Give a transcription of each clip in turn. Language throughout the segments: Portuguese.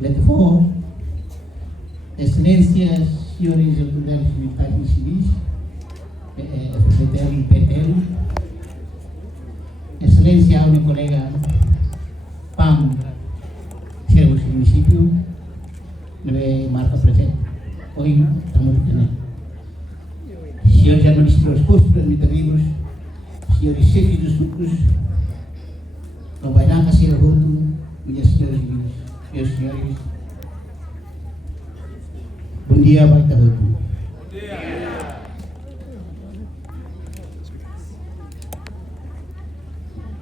Letrefort, Excelências, senhores autoridades militares e civis, FPTL e PTL, Excelência, meu colega PAM, chefe do município, marca prefeito, hoje estamos aqui. Senhores administradores postos administrativos, senhores chefes dos sucos, não vai dar a ser o voto, minhas senhoras e meus senhores. Bom dia, vai estar voto. Bom dia.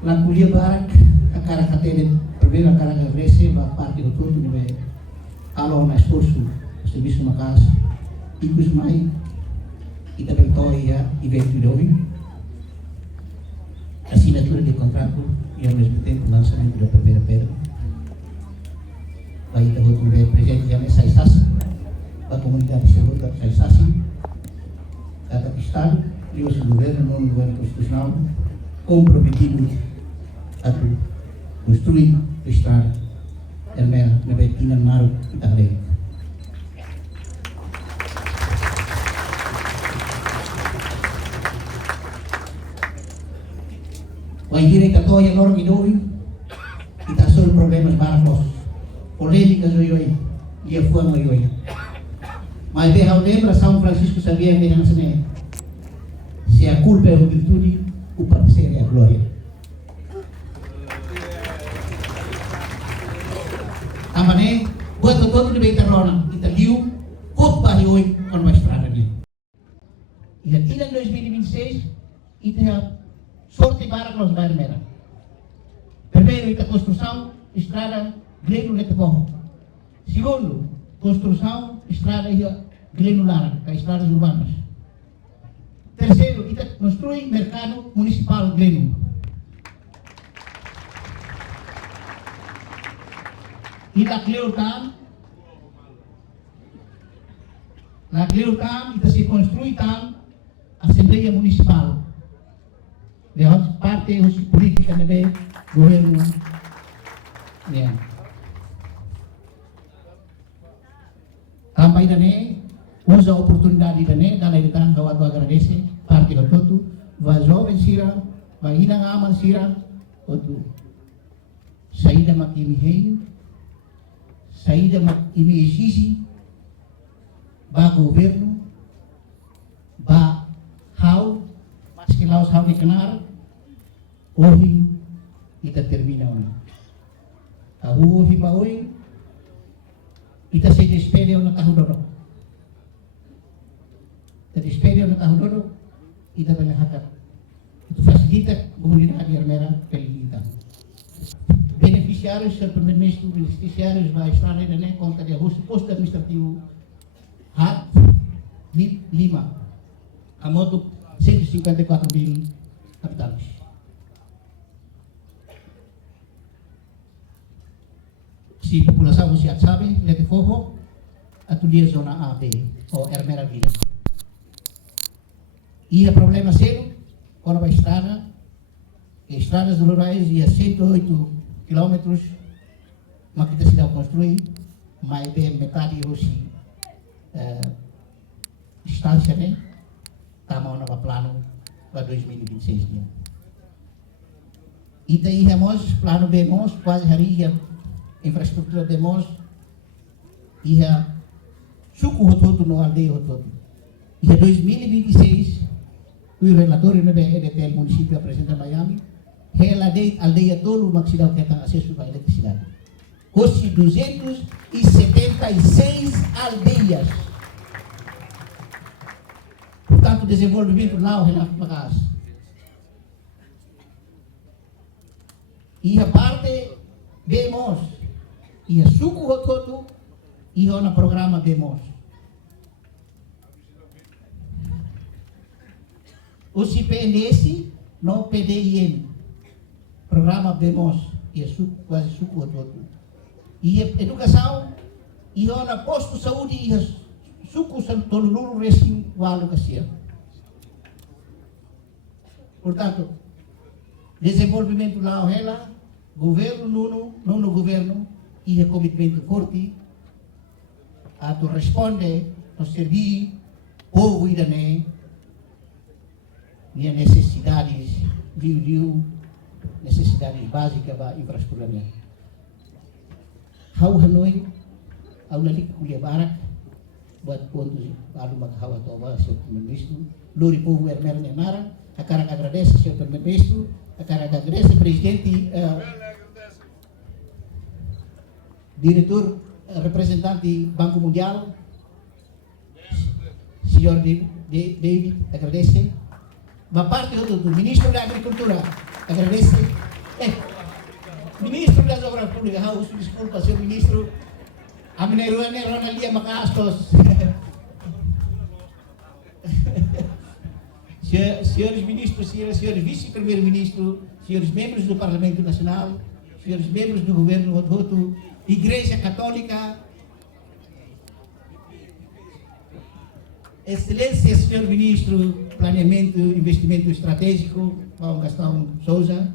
La kuliah barak, a cara catene, primeiro a cara que recebe a parte do todo, né? Alô, na esforço, serviço uma casa, e os mais, e da vitória e evento de hoje, assinatura de contrato e ao mesmo tempo lançamento da primeira pedra. Vai estar voto presente já nessa Saisasi, a comunidade segura da Saisasi, cada Estado e o governo, no governo constitucional, comprometido a construir a estrada Ermera, na Betina, Naro e Tarrega. Vai direito a toia enorme de hoje e está sobre problemas barcos, polêmicas hoje e a fama hoje. Mas bem, ao lembra São Francisco Xavier de Hansené, se a culpa é a virtude, o padecer é a glória. Amane, buat todo de Beitarona, Italiu, Copa e hoje com uma estrada ali. E aqui em 2026, e tem a sorte para nós da Ermera. Primeiro, a construção, estrada Greno Leteborro. Segundo, construção, estrada Greno Lara, que é estradas urbanas. Terceiro, construir mercado municipal Greno. E na Cleutam, se construi tam a Assembleia Municipal. De parte da política do governo. Também também usa a oportunidade também, da lei da Gawado agradece, parte do todo, vai jovem sira, vai ir na aman sira, outro saída makimi reino, saída makimi exige, ba governo, ba hau, mas que lá os hau de canar, hoje ita termina hoje. A hoje ba hoje, ita se despede na tahudoro. Ita despede na tahudoro, ita berhakat. Itu facilita a comunidade Ermera felicita. Beneficiários, o primeiro-ministro, beneficiários vai estar na conta de agosto, posto administrativo HAT Lima, a modo 154 mil habitantes. Se a população já sabe, Leteforro, a tudia zona A, B, ou Ermera Vila. E o problema sério, quando vai estradas rurais e a 108 quilômetros, uma que cidade construir, mais bem metade hoje distância, né? Estamos no plano para 2026. Né? E daí temos plano BMOS, quase haria infraestrutura BMOS, e a suco todo no aldeia todo. E em 2026, o relatório do EDPL município apresenta Miami, ela aldeia todo o maxidal que tem acesso à eletricidade. Hoje 276 aldeias. Portanto, desenvolvimento lá o Relaf. E a parte BMOS, e a suco todo, e o programa BMOS. O CPNS, não PDIM, programa BMOS, e a quase suco todo. E a educação, e o posto de saúde, e a suco todo recém valo que Portanto, desenvolvimento lá, ela, governo, não no governo, e o commitmento forte a tu responde a servir povo iranês e necessidades necessidades básicas da infraestrutura. Hau Hanoi, au lalik kuliah barak buat pontos alu maghawa toba seu primeiro-ministro, lori povo Ermera Nenara, a cara agradece seu primeiro-ministro, a cara agradece presidente, diretor, representante Banco Mundial, senhor David, agradece. Ma parte do ministro da Agricultura, agradece. Ministro das Obras Públicas, desculpa, senhor ministro, a Mineruane Ronalia Macastos. Senhores ministros, senhores vice-primeiro-ministro, senhores membros do Parlamento Nacional, senhores membros do governo Odhoto, Igreja Católica, Excelência, senhor ministro, Planeamento e Investimento Estratégico, Paulo Gastão Souza,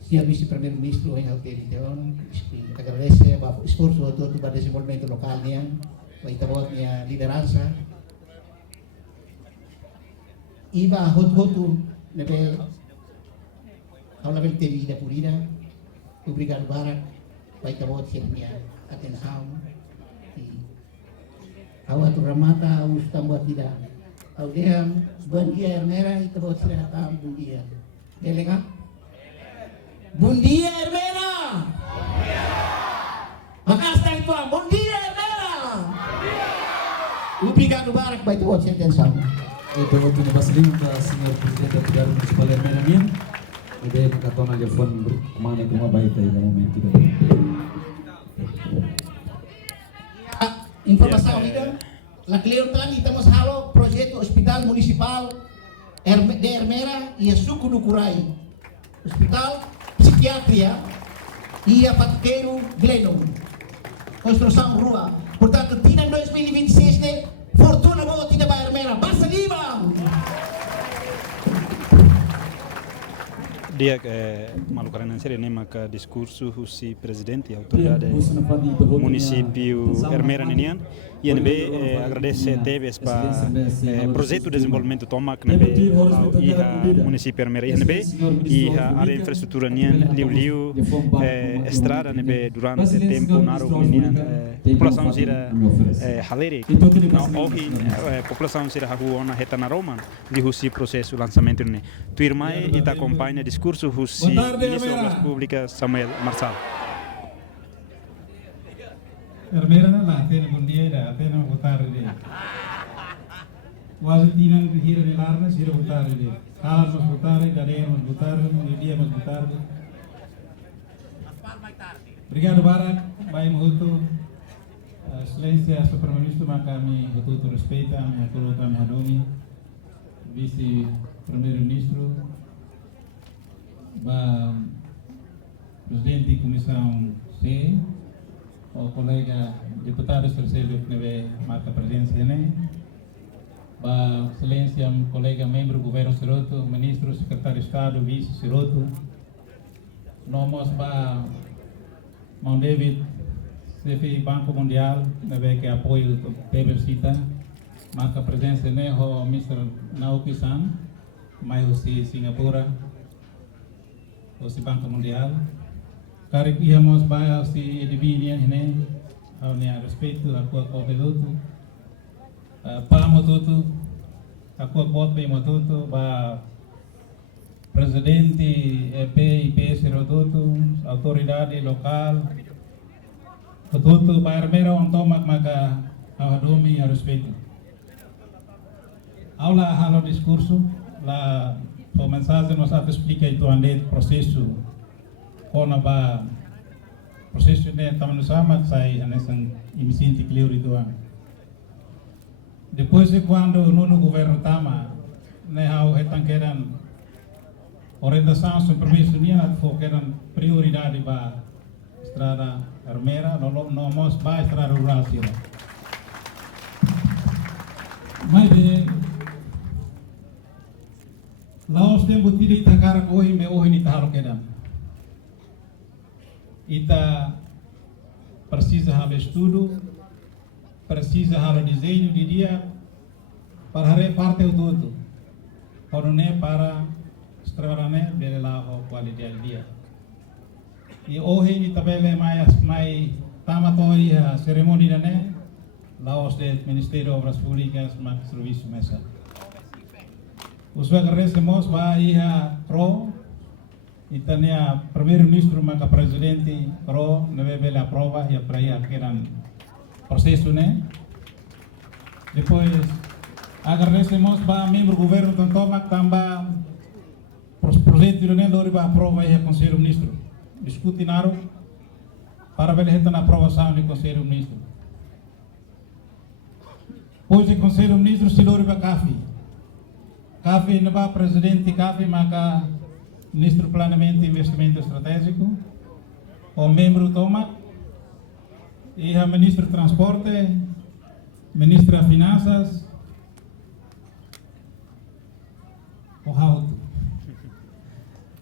senhor vice-primeiro-ministro, Reinaldo Leão, agradece o esforço todo para o desenvolvimento local, para a liderança. Iba Odhoto, ao level TV da Purina, obrigado Barak, para a minha atenção. Awat ramata aus tambah tidak. Au dia bandia Ermera itu buat serata bundia. Delega? Bundia Ermera. Makasih itu bundia Ermera. Obrigado Barak by buat saya atenção. Ito ang pinabasling ka Senior Presidente of the Municipal Ermera niyan. Ide pagkatona niya phone kumana kumabay tayo ng momento dito. Informação ainda, la Cleotan estamos halo projeto Hospital Municipal de Ermera e a Suco do Curai, Hospital Psiquiatria e a Patqueiro Glenon, construção rua. Portanto, tinha 2026 de fortuna boa tinha para Ermera, basta lima. Dia malucaran série nem maca discurso husi presidente e autoridade município Ermera Ninian e NB agradece TVS para projeto de desenvolvimento tomac NB e a município Ermera NB e a área infraestrutura Nian liu estrada NB durante tempo naro Ninian população sira haleri hoje população sira haguona hetana Roma li husi processo lançamento ne tu irmãe e ta acompanha discurso Husi, Ministro das Públicas Samuel Marçal. Ermera na latena bundia da atena votar de. Wasit tinang hira de larnas hira votar de. Kalas mas votar de, dare mas votar de, dia mas votar de. Obrigado Barak, vai muito. Excelência, Sr. Primeiro-Ministro, kami betul-betul respeita, kami hadumi, Vice-Primeiro-Ministro, ba Presidente da Comissão C, o colega deputado terceiro que neve marca presença né, ba Excelência, colega membro do Governo Siroto, Ministro, Secretário de Estado, Vice Siroto, nós ba Mount David, CFI Banco Mundial, neve que apoio Teversita, marca presença né, o Mr. Naoki-san, mais o Singapura, o Banco Mundial. Karib íamos para o Edivinian, a respeito da cor copeduto, para tudo, a cor bote motuto, para presidente EP e PS rotuto, autoridade local, tudo para Ermera ontomak maka awadumi a respeito. Aula halo discurso, la a mensagem nos explica itu ande processo kona ba processo ne taman sama sai anesan imisinti clear itu an. Depois de quando no governo tama ne hau etanqueran orientação sobre permisso nia at foqueran prioridade ba estrada Ermera no mos ba estrada rural sila. Mas Laos tempo tidak takar ohi me ohi ni taharo kedam. ita precisa hal estudo, precisa hal desenho de dia para hare parte o todo. Quando né para extraordinário bele lá o qualidade dia. E hoje ni tabele mai tamatori a cerimônia né lá os do Ministério de Obras Públicas mas serviço mesa. Os agradecemos vai a pro itania primeiro-ministro maka presidente pro neve bele aprova e para aí aqueran processo né. Depois agradecemos para membro do governo também também projeto de lei lori ba aprova e conselho ministro discutinaram para ver na aprovação do conselho ministro. Pois o conselho ministro se lori ba CAFI não presidente CAFI maka ministro do planeamento e investimento estratégico o membro toma e a ministro do transporte, ministro das finanças o Hauto.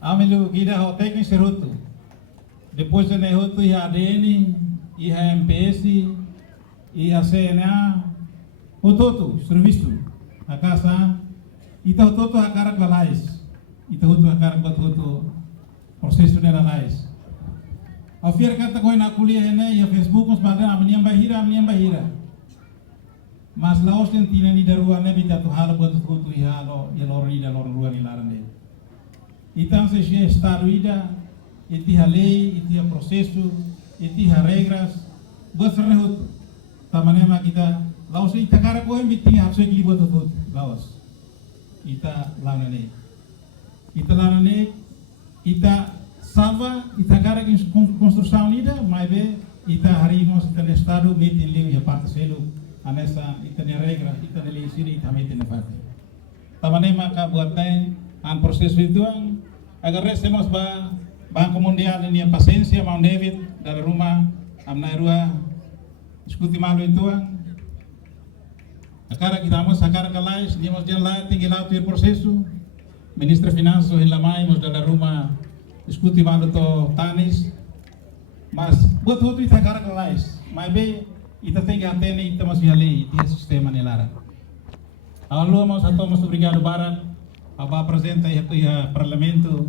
Amilu kita o técnico seruto. Depois de nehuto e a ADN, e a MPS, e a CNA, o todo serviço a casa, e o todo a cara galais, e o todo a cara todo processo de galais. A fiar kata koi na kuliah ne ya Facebook mas badan amniam bahira. Mas laos yang tina ni darua ne bita tu halo buat tu halo ya lori da lor ruan ilarane. Então se já estado ida iti a lei, iti a processo, iti a regras, buat serrehut. Tamanema kita laos ita cara koi biti harus ikli buat tu laos. Ita lanane. Ita salva ita cara construção ida, mas be ita harimos ita no estado metin liu ya parte selu anessa ita ne regra ita ne lei sini ita metin ne parte. Tamanema ka buatan an prosesso itu agradecemos ba Banco Mundial ni paciência Mount David dari rumah amnairua escuti malu itu akara kita mos akara kalais ni mos dia lá tinggi lá ter processo ministro finanças hilamai mos dari rumah escuti malu to tanis mas buat tudo itu akara kalais mas be ita tinggi antene ita masih ali ita sistema nelara alô mos ato mos obrigado baran aba presente ya parlamento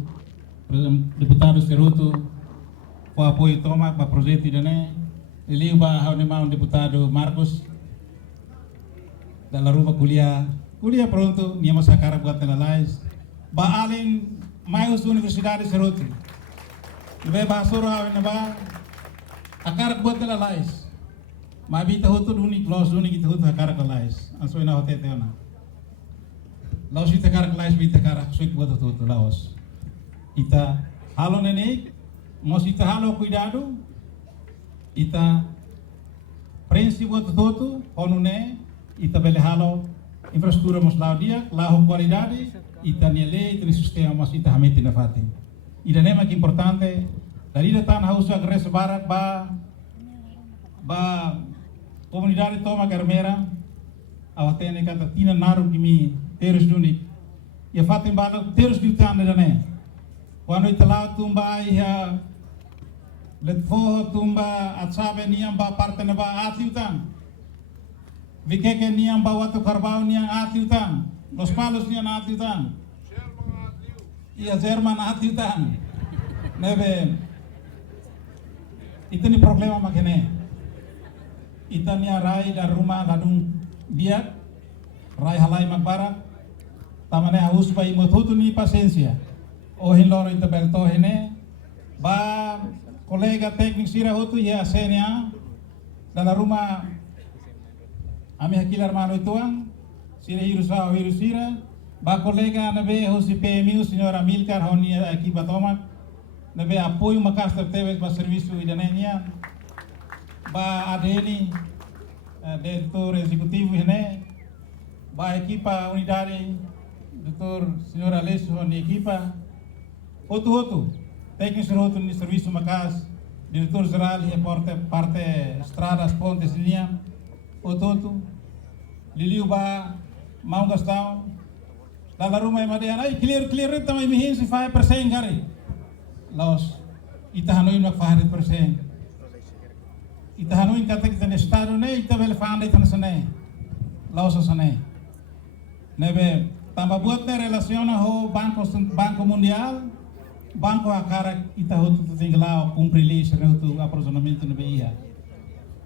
deputado Seruto o apoio toma para projeto de né ele ba haunema deputado Marcos da rumah kuliah pronto niamos sacar buat analis ba além mais universidade Seruto be ba soro haunema akar buat analis mabita hoto unik los unik itu hoto akar analis ansoi na hote teona laos ita akar analis bita akar suit buat hoto laos ita halo nenek, mos ita halo cuidado, ita prinsip buat todo, onune, ita bele halo infrastruktur mos lau dia, lau qualidade, ita nele, ita sistema mos ita hamete na fati. Ida nema que importante, dari datan haus agres barat ba komunidade toma Ermera, awatene kata tina naru kimi terus dunik, ya fati balo terus diutan dane. Quando italau tumba ia letfo tumba atsabe niam ba parte na ba atiutan vikeke niam ba watu karbau niam atiutan los palos niam atiutan ia Jerman atiutan nebe itani problema makene itania rai da rumah ladung biak rai halai makbara tamane haus bai motutu ni paciência o hiloro ita belto hene ba kolega teknik sira hotu ya CNA dalam rumah ami hakilar mano ituang sira hirusa hirusira ba kolega nabe hosi PMU senhora Milcar honi aqui batomak nabe apoio macaster teves ba serviço idanenya ba ADN diretor executivo hene ba equipa unidade doutor senhora Alessio honi equipa Hotu, técnico Hotu no serviço Macas, diretor geral e parte estradas, pontes, linha, Hotu, Liliu ba, mau gastão, lá rumah yang ada, clear também me hinsi 5% gari, laos, ita hanoi no 40%. Ita hanoi kata kita ne estado ne ita bele fanda ita nasane. Lausa sane. Nebe tamba buat ne relaciona ho Banco Mundial, Banco Akara ita ho tu tinggalao cumprir leis ne tu aprovisionamento ne beia.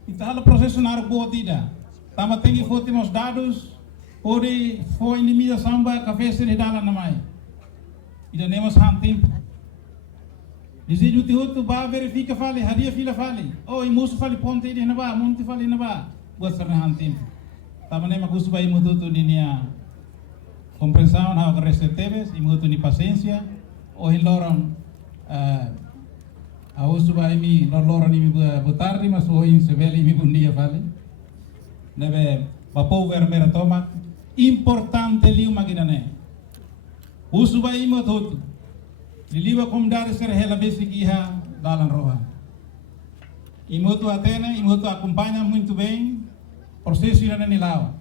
Ita hala processo na boa tida. Tamba tengi fotimos dados, ori fo inimiga samba café se dala na mai. Ida nemos tempo. Dizi juti hotu ba verifica fale, hadia fila fale. Oh, imusu fale ponte ide na ba, monte fale na ba. Buat serna tempo. Tamba nema kusu ba imutu ni nia compreensão na hora de teves, imutu ni paciência. Oh, hiloram a usu ba imi loran imi butardi mas oh in sebeli imi bundia fale. Nebe bapo vermera toma importante liu maginane. Usu ba imo tutu. Liliwa komdare ser hela basic iha dalam roha. Imoto atena, imoto acompanha muito bem processo ira nilau.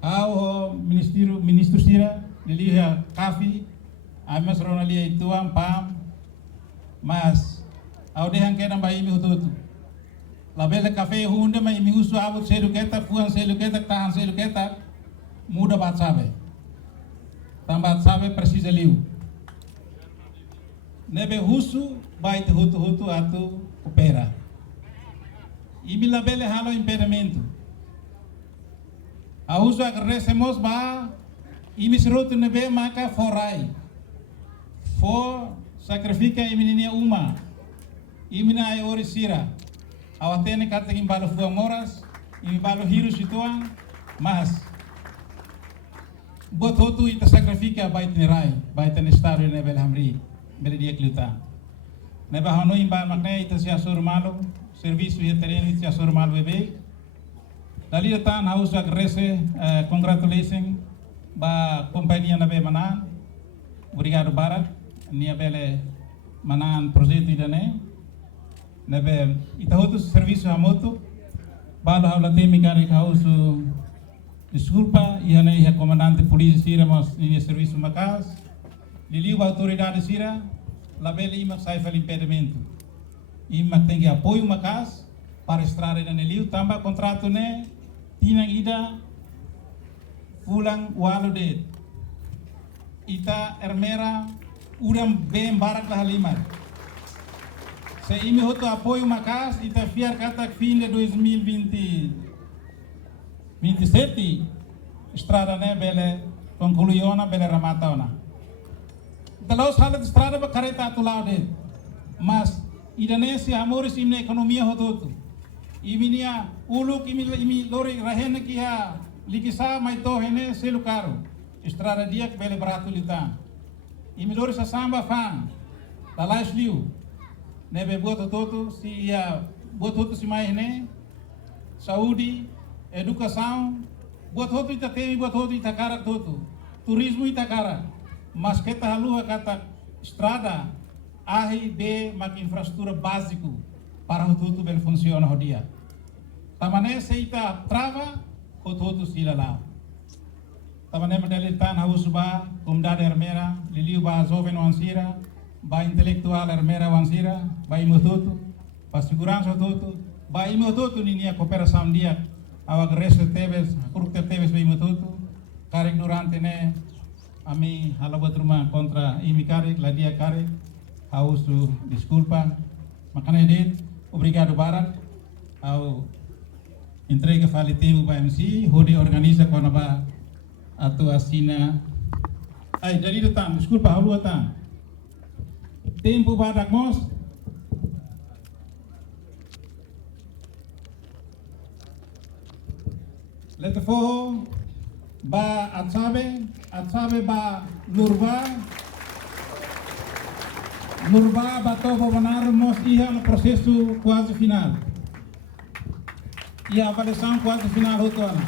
Ao ministro Sira, liliha kafi, amas rona lia ituam pam, mas ao dehan kena ba imi tutu. Labela café hunda ma imi usu abut selu keta, fuan selu keta, tahan selu keta, muda bat sabe. Tambat sabe precisa liu. Nebe husu bait hutu atu opera. Ibi labele halo impedimento. A husu agresemos ba imi serotu nebe maka forai. For sacrifica iminia uma. Imina ai ori sira. Awatene kata gimbalo fua moras, imi balo hiru situang, mas bot hutu ita sacrifica bait nirai, bait estado nebe hamri. Beli dia kluta. Neba hano imba makne ita sia sur malu, serviço ia terem sia sur malu bebe. Dali tan haus agrese congratulating ba companhia na be manan. Obrigado Barak, nia bele manan projeto idane. Nebe ita hotu serviço hamoto. Balo haula temi kare haus desculpa ia na ia comandante polícia sira mas nia serviço makas. Liliu a autoridade sira, labele ima sai fal impedimento. Ima tem apoio macas para estrada na Liliu, tamba contrato ne, tinang ida, fulang walu de. Ita ermera, uram bem barak lah halimar. Se imi hoto apoio macas, ita fiar kata fim de 2027, estrada ne bele concluiona bele ramataona. Dalos halat estrada ba kareta atulao de. Mas Indonesia amoris imne ekonomia hototu. Iminia uluk imi lori rahena kiha likisa maito hene selukaro. Estrada diak bele barato litan. Imi lori sasamba fan. Dalais liu. Nebe buat hototu si ya buat hototu si mai hene. Saudi educação buat hototu ita temi buat hototu ita karak hototu. Turismo ita karak. Mas kita halua kata estrada ahi de mak infraestrutura básico para o tudo bem funciona o dia. Tamane seita trava o tudo sila lá. Tamane medalitan hausuba kumdada ermera liliu ba jovem wansira ba intelektual ermera wansira ba imututu ba segurança tudo ba imututu ninia cooperação dia awak reste teves kurukte teves ba imututu karek durante ne ami halabat rumah kontra imi karek, ladia karek, hausu desculpa, makanya dit, obrigado Barak, au entrega fale tempo para MC, hodi organiza kona ba atu asina, ai dari datang, desculpa halu datang, tempo Barak mos, lete foho, ba atsabe ba Nurba bato benar mos ia no processo quase final. Ia avaliação quase final hotuana.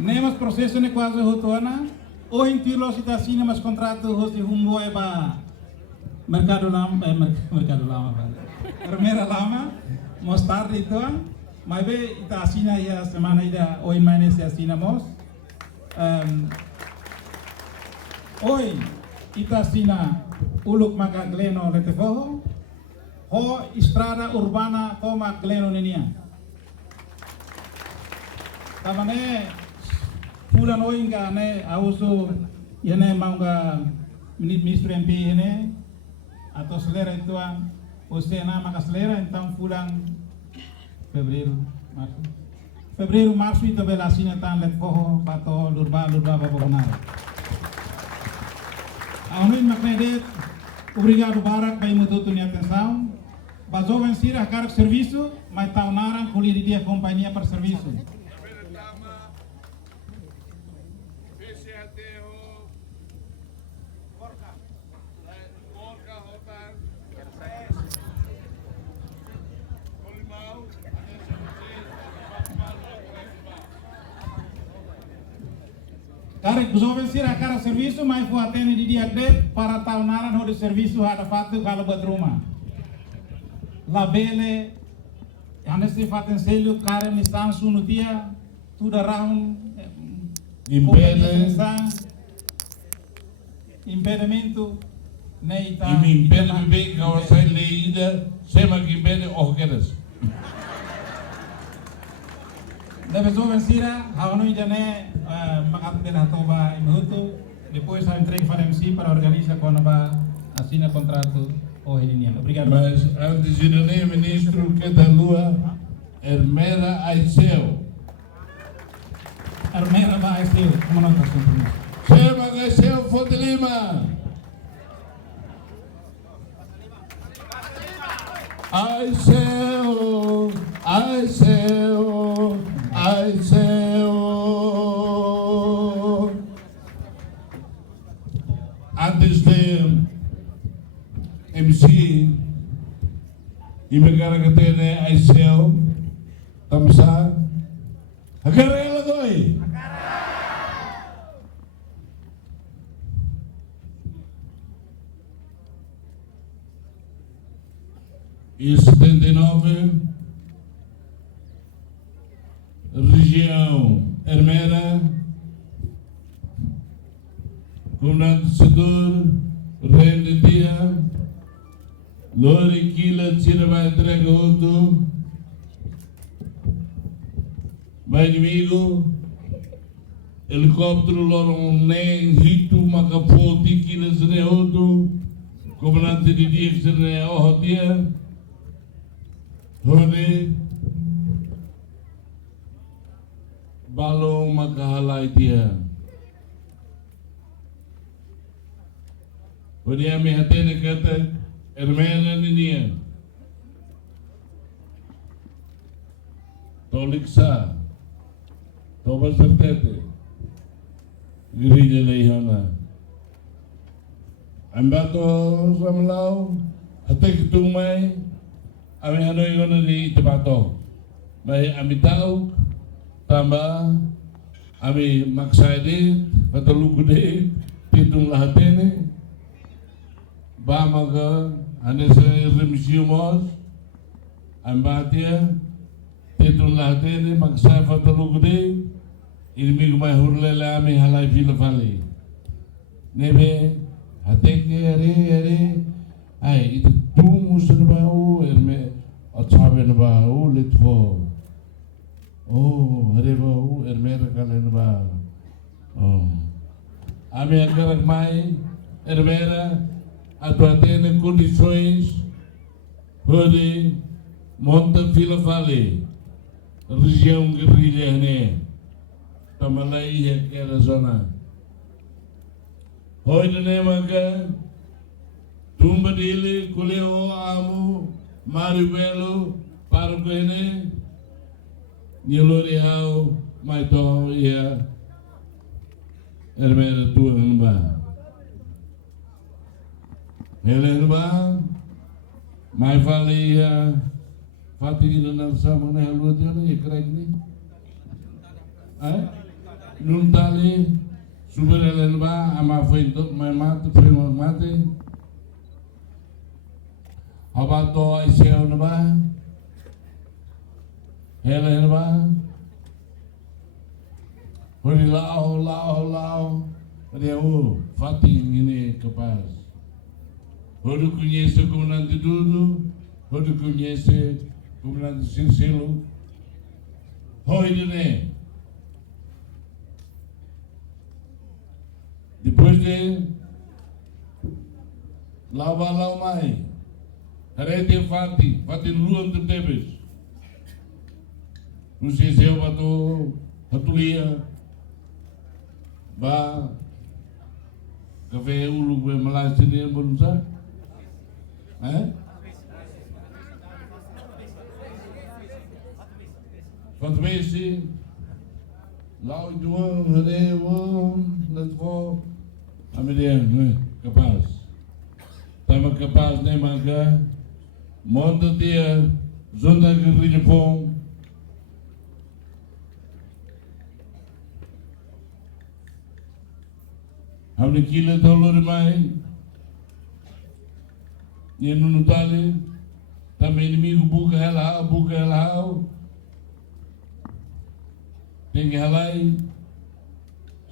Nemos processo ne quase hotuana. O intiro sita sini mas contrato hos di humboe ba mercado lama ba ermera lama mais tarde então, mas bem, ita assina a semana ida hoje mais se assinamos. Hoje ita assina uluk maka Gleno Letefoho, ho estrada urbana toma Gleno Nenia. Tamane pulan hoje enggak ne ausu yene mangga ministro MP ini atau selera itu usia maka selera então pulang fevereiro março itu bela sina tan Letefoho pato lurba babonar. Amin maknedet obrigado barak pai mututu ni atenção. Bazoven sira karak serviço, mas taunaran kulir dia companhia para serviço. Karek Bazoven sira karak serviço, mas foi atende di dia det para taunaran ho de serviço ada fatu kalau buat rumah. Labele, ane se faten selho karen nistan sunu dia, tudo round, impedimento, nem tá. E me impede de ver que eu saio leída, sema que impede orquedas. Deve Bazoven sira, hawano idane makat dela toba imutu, depois a entregue para MC para organizar quando vai assina contrato. Obrigado. Mas antes de ir ministro que da lua, Hermera Aiceu. Hermera Aiceu, como não está sempre? Chama Aiceu Fonte Lima. Aiceu, Aiceu, Aiceu. Antes de MC e me caractere Aiceu Tamsa Agarela doi e 79 região Hermera comandante Sedur Rende Dia Lori Kila Tira vai entrega outro vai inimigo helicóptero Loro nem Rito Macapoti Kila Sere outro comandante de dia que Sere Ohotia Hone Balong Makahalai dia Hone Ami Hatene kata Hermena Ninia Toliksa Toba Sertete Girija Leihana Ambato Samlau Hatek Tumai Ami Hanoi Gona Li Tebato Mai Ami Tauk Tamba Ami Maksaide Patolukude Titung Lahatene Bamaga Anessa Remisiumos Ambatia Titul Lahatene Maksai Fatalukude Ilmi Kumai Hurlela Ami Halai Filafali Nebe Hateke Are Ai Itu Tumus Nabau Erme Otsabe Nabau Litfo Oh Harebau Erme Rakale Nabau Oh Ami Akarak Mai Ermera Atende condições para Monte Vila Vale, região guerrilha, né? Tamalai aquela zona. Hoje nem maga, tumba dele, colheu amo, maribelo, para o que né? Nilorial, maitó, ia, hermera tua namba. Helena, mais valia, fatigina na sama na lua dia ni kerja ni, nun tali, super Helena, ama feintok mai mate, primo mate, abato Aiceu naba, Herba. Hori lao. Dia Fatin ini capaz. Hori conhece o comandante Dudu, hori conhece o comandante Sincelo. Hori né. Depois de Lau mai. Harete Fatin luan de Tebes. O Sincelo bato Hatulia. Ba Café ulu gue malas sini belum sah. Quanto vezes lá o doão, net voor, amigo, capaz. Estamos capaz nem manga. Monta dia, zona guerrilha bom. Hamle kilo dollar mai. Ni nunu tali. Também inimigo buka ela. Tem halai.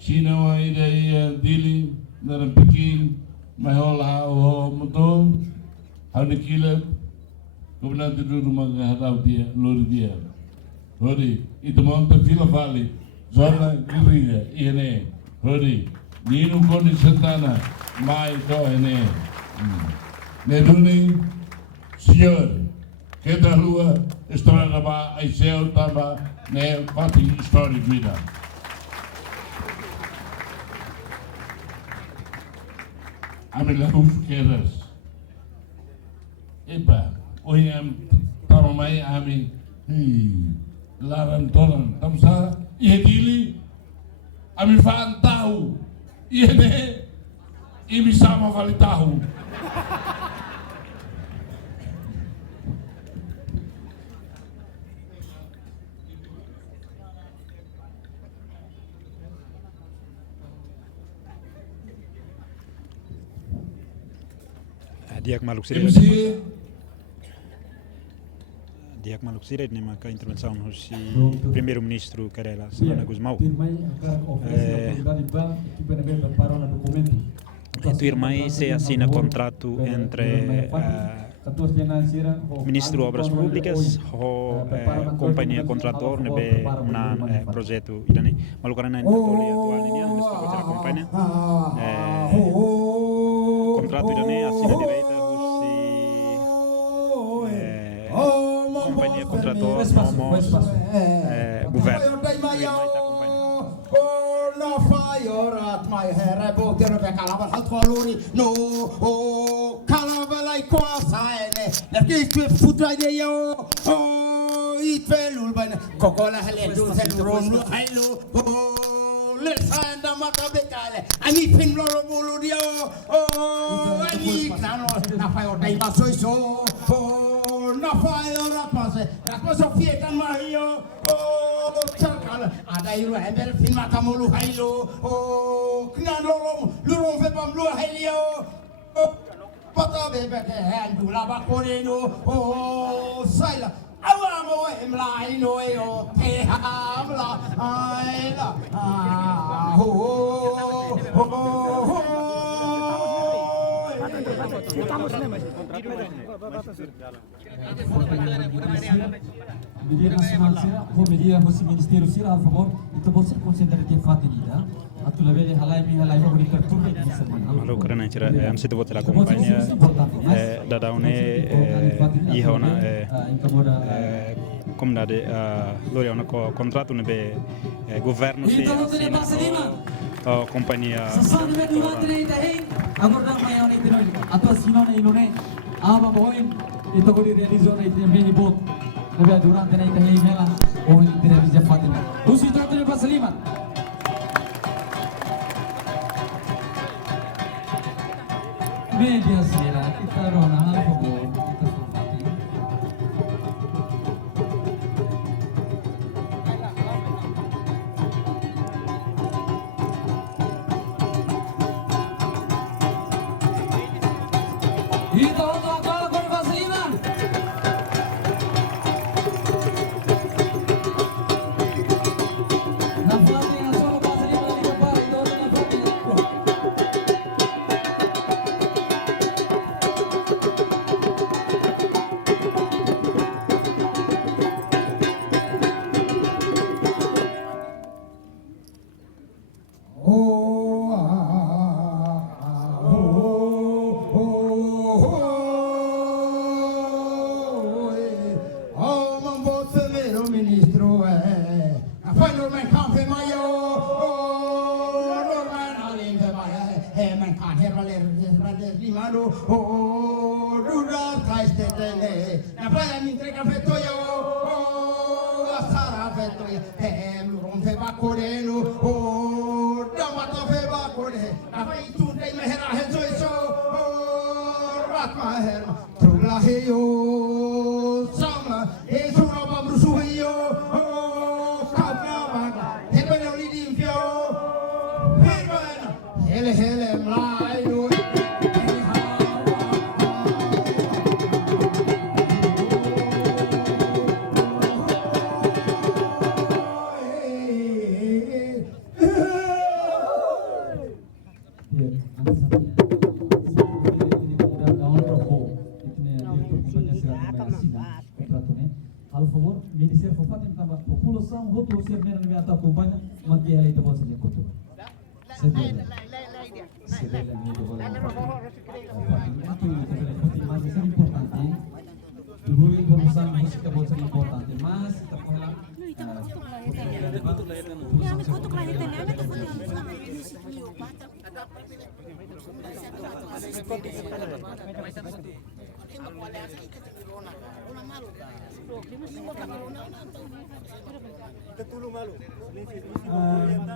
China vai daí Dili, dalam Peking, mai ho motor. Hamle kilo. Kemudian tidur rumah harap dia, lori dia. Hori, itu monta Vila Vale. Zona guerrilha, ini. Hori. Nino Conde Santana, mai ene. Neduni, senhor, que da rua, estrada ba, ai céu tava, né, parte história de vida. Ame laruf quedas. Epa, hoje tava mai ame, laran tolan, tamsa, iedili, ame fan tahu. Ini sama kali tahu. Diak Maluk Sirait nem maka intervenção do primeiro-ministro Karela Salana Guzmão. Tu irmã se assina contrato entre Ministro Obras Públicas e companhia contrator nebe na projeto idane. Malukarana toli atual ini nesta a companhia. Contrato idane assina direita companhia contrator nomos governo. No fire at my hair, both the Calabar Halfaluri, no, Calabalai Quasine, the case with foot right there, oh, eat well, Cocola Helen, hello, oh, let's find the Macabecale, I need Pin Loro, oh, I need Nafio, so, oh, no fire at my that was a Fiat Mario, oh, ada iru hebel fin matamulu hailo o knan lorong vepam lu hailo pata bebe ke handu la bakoreno o saila awamo emla ino o te hamla aila Media nasional sira, ho media hosi ministério sira a favor, itu você considera que fatinida. Atu levele halai ho ripertur di semana. Malu karena cira am situ vote la companhia dadaune ihona comunidade loriona co contrato nebe governo se assina companhia agora mai oni tinoi atau sinone inone aba boin itu ko realizona itu beni bot nebe durante na ita mela o ini realiza fatina usi trato ne pasaliman media sera kita rona hal favor kita sulfati kita Ronaldo, oh, Lula, Taistetele, na praia me entrega fetoia, oh, a Sara fetoia, rompe bacoreno, oh, Damata fe bacore, a vai tu dei mehera hezoiso, oh, Ratma herma, Trula heyo, Sama, e sura babrusu heyo, oh, Kapna, Hebele limpio, Hele hele mlaio. Al favor, Ministério for Fatim tambah população, outro ser mera nebe atau acompanha, manter a lei da bolsa de couture. Sedela ni de bola. Itu mas isso é importante. Ibu informação música bolsa importante, mas terkolah.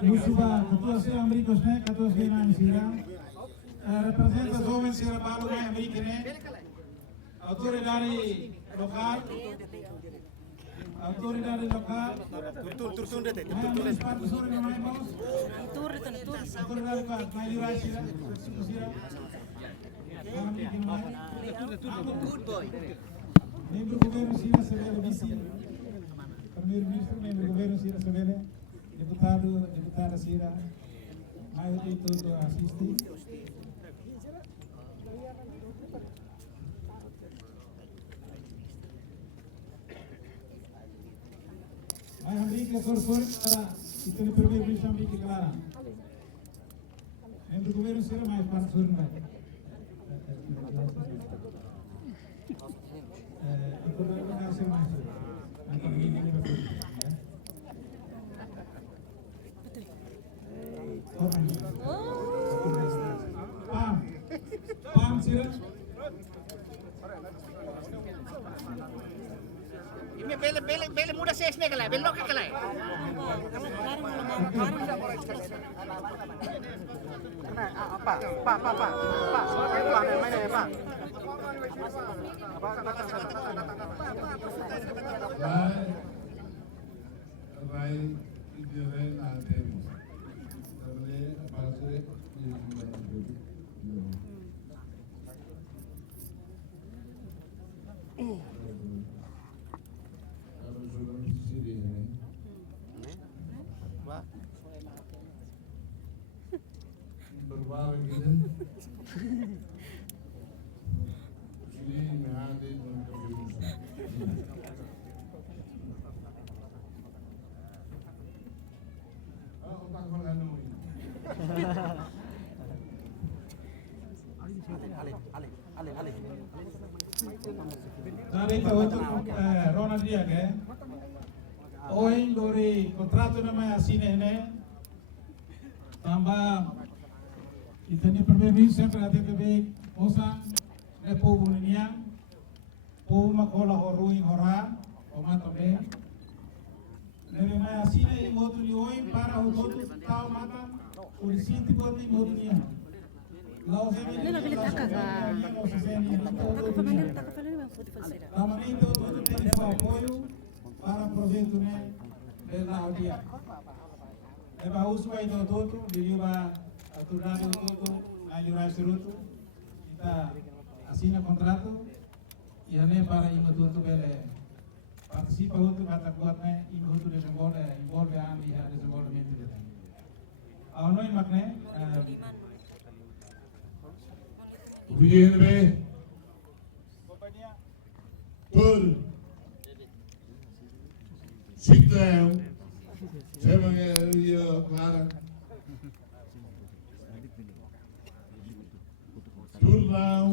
Musuba, ketua Sira Amerikos ne, ketua Sira Sira, representa jovens Sira Balu ne Amerika ne, autoridade lokal, membro governo Sira Severa vice, primeiro-ministro, membro governo Sira Severa, deputada Sira, maioria todo assiste. Mas América for para itu ni primeiro-ministro América Clara. Membro governo Sira mais parte for não. Pam Sira. Ini bele muda ses ne kalai, belok ke kalai. Dari itu Ronald dia ke, oin dari kontrak nama asine ne, tambah itu ni primeiro sempre até que osa ne povo niya, povo makola horui hora, omato ne, nebe mai asine e outro ni oin para o outro tau mata, o sinti bot ni outro niya. Normalmente todo tem seu apoio para projeto né da dia. É para uso aí do todo, ele vai aturar o todo, ajudar o todo. Kita assina contrato e aí para ir no todo ele participa outro para buat né em outro envolve a desenvolvimento dele. A nós makne Begin por sit down. Clara. Turlau.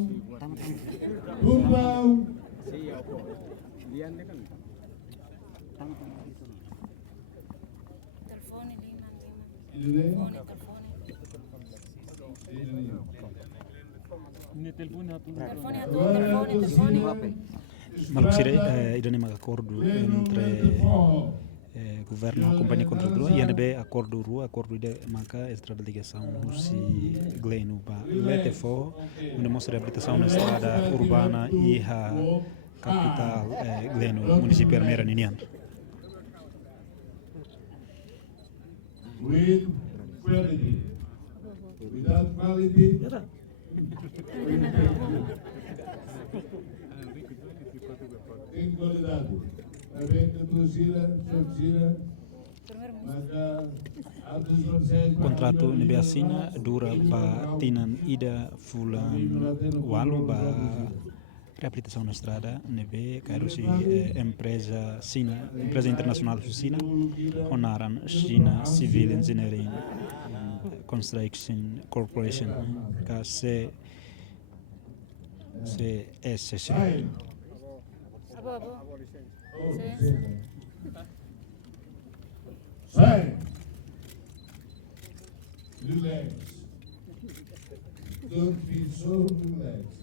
Maluk sire idane mag acordo entre governo companhia contribuidora e NB acordo ide manca estrada de ligação Russi Glenu ba lete fo onde mostra reabilitação na estrada urbana e a capital Glenu município Armeira Ninian. With quality. Without quality, tem qualidade. A venda do Gira, maka atus persen. Contrato NB assina dura ba tinan ida fulan walu ba reabilitação na estrada NB Kairusi empresa internacional China Honaran China Civil Engineering Construction Corporation CSC. Sai. Relax. Don't be so relaxed.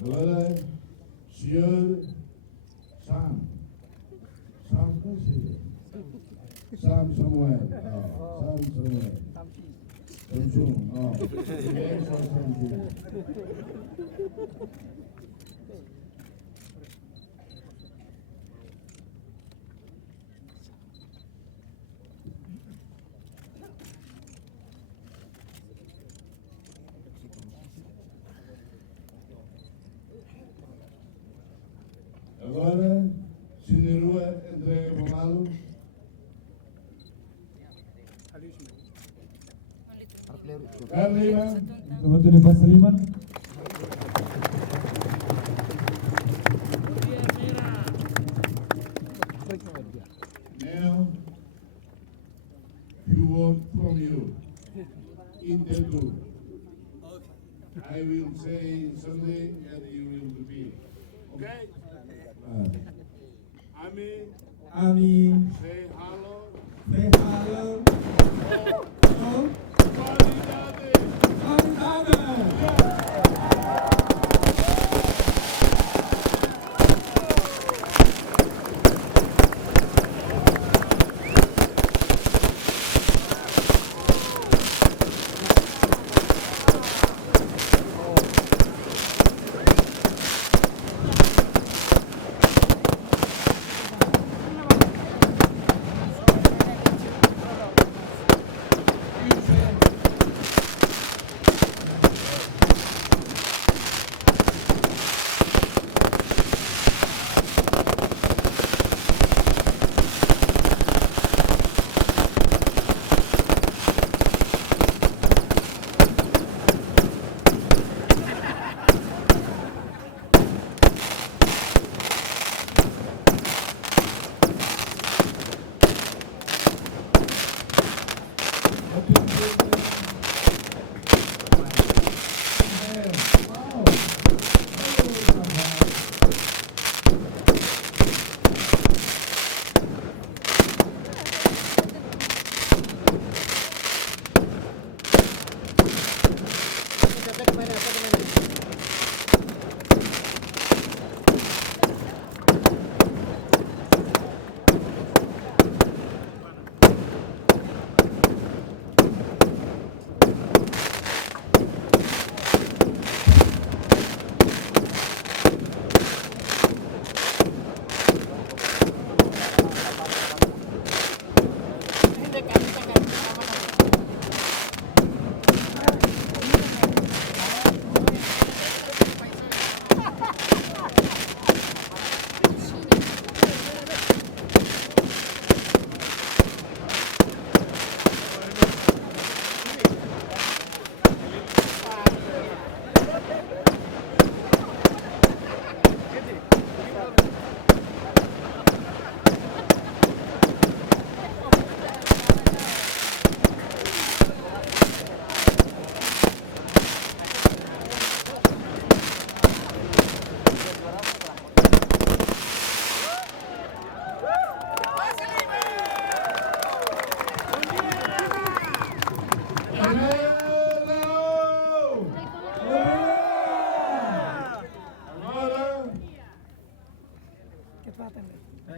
Agora, senhor Sam Samuel. Sam Samuel. Samsung. Samsung. Agora, Sinirua entrega para o Malo. Carliman. Kebetulan Pak Seliman. Now, you want from you in the group. I will say something and you will repeat. Okay? Ami, Say hello. say hello. Qualidade.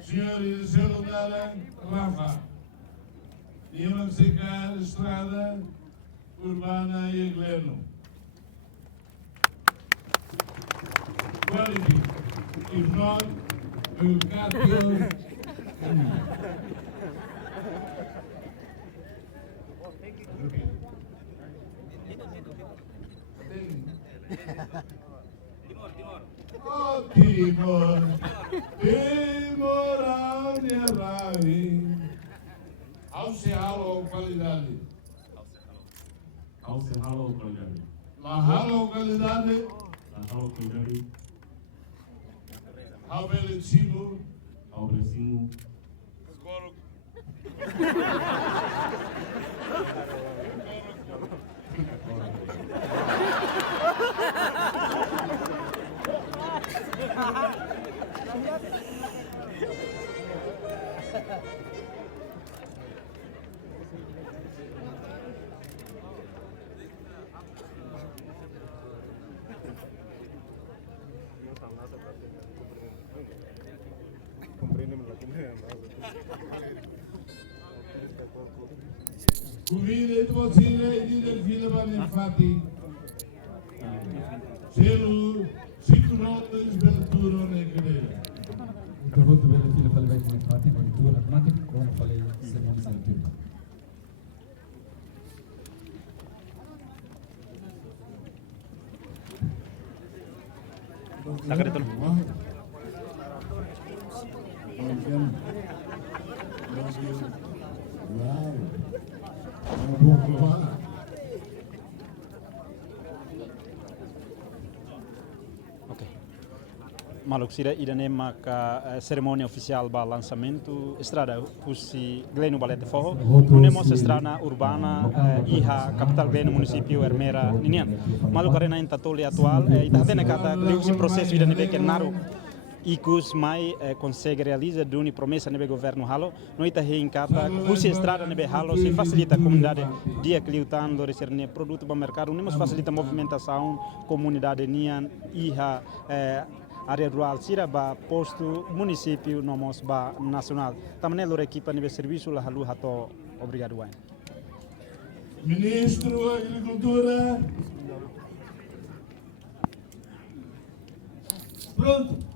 Senhor e Senhora Rafa, iam secar estrada urbana e Gleno. Quality, if not, we will cut you. Oh, Timor, Timor, Rai. Ao se halo qualidade. Ao se halo qualidade. Mahalo qualidade. Halo qualidade. Ao belicimo. Ao belicimo. Cuvire vocile di del Filevan infatti. Celu, sicuro sberturo ne crede. Terhotu bela fila fala baik dengan mati bagi dua nak mati kau nak fala seremoni seremoni. Sakit itu. Oke. Maluk sira idane maka cerimônia oficial ba lançamento estrada Pusi Gleno Balete Forro unemos estrada urbana iha capital Gleno município Ermera Ninian maluk arena intatoli atual ita tena kata esse processo idane be naru Icus mai consegue realizar duni promessa nebe governo halo noita reincata Pusi estrada nebe halo se facilita a comunidade dia cliutando recerne produto para mercado unemos facilita movimentação comunidade nian iha área rural sira ba posto município nomos ba nacional tamane lor equipa nível serviço la halu hato obrigado wain Ministro da Agricultura. Pronto.